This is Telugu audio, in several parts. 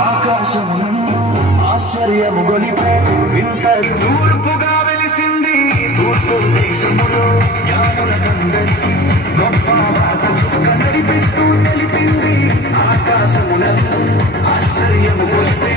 ఆకాశమునందు ఆశ్చర్యము గొలిపే వింత తూర్పుగా వెలిసింది తూర్పు దేశములో జ్ఞానులకందరికీ గొప్ప వార్త చుక్క నడిపిస్తూ తెలిపింది ఆకాశమునందు ఆశ్చర్యము గొలిపే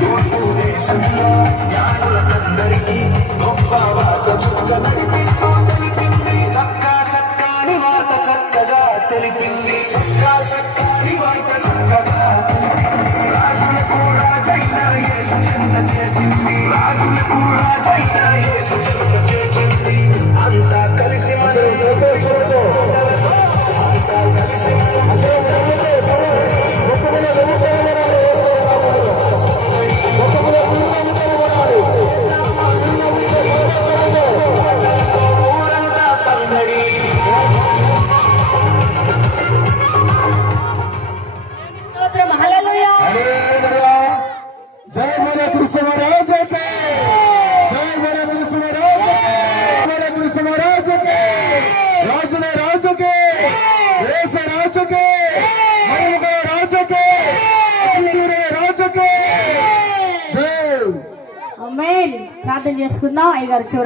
తూర్పు దేశంలో జ్ఞానులకందరికీ గొప్ప వార్త చుక్క నడిపిస్తూ తెలిపింది సక్కా సక్కాని వార్త చక్కగా తెలిపింది సక్కా సక్కాని వార్త చక్కగా తెలిపింది రాజులకు రాజైన యేసు చెంత చేర్చింది రాజులకు రాజైన యేసు చెంత చేర్చింది అంతా కలిసి మనం అంతా కలిసి ఊరంతా సందడి జై మన కృష్ణరాజుకి జై మన కృష్ణరాజుకి రాజుల రాజుకి దేశ రాజుకి మహిమగల రాజుకి రాజుకి జై ఆమేన్. ప్రార్థన చేసుకుందాం. అయ్యగారు చివరి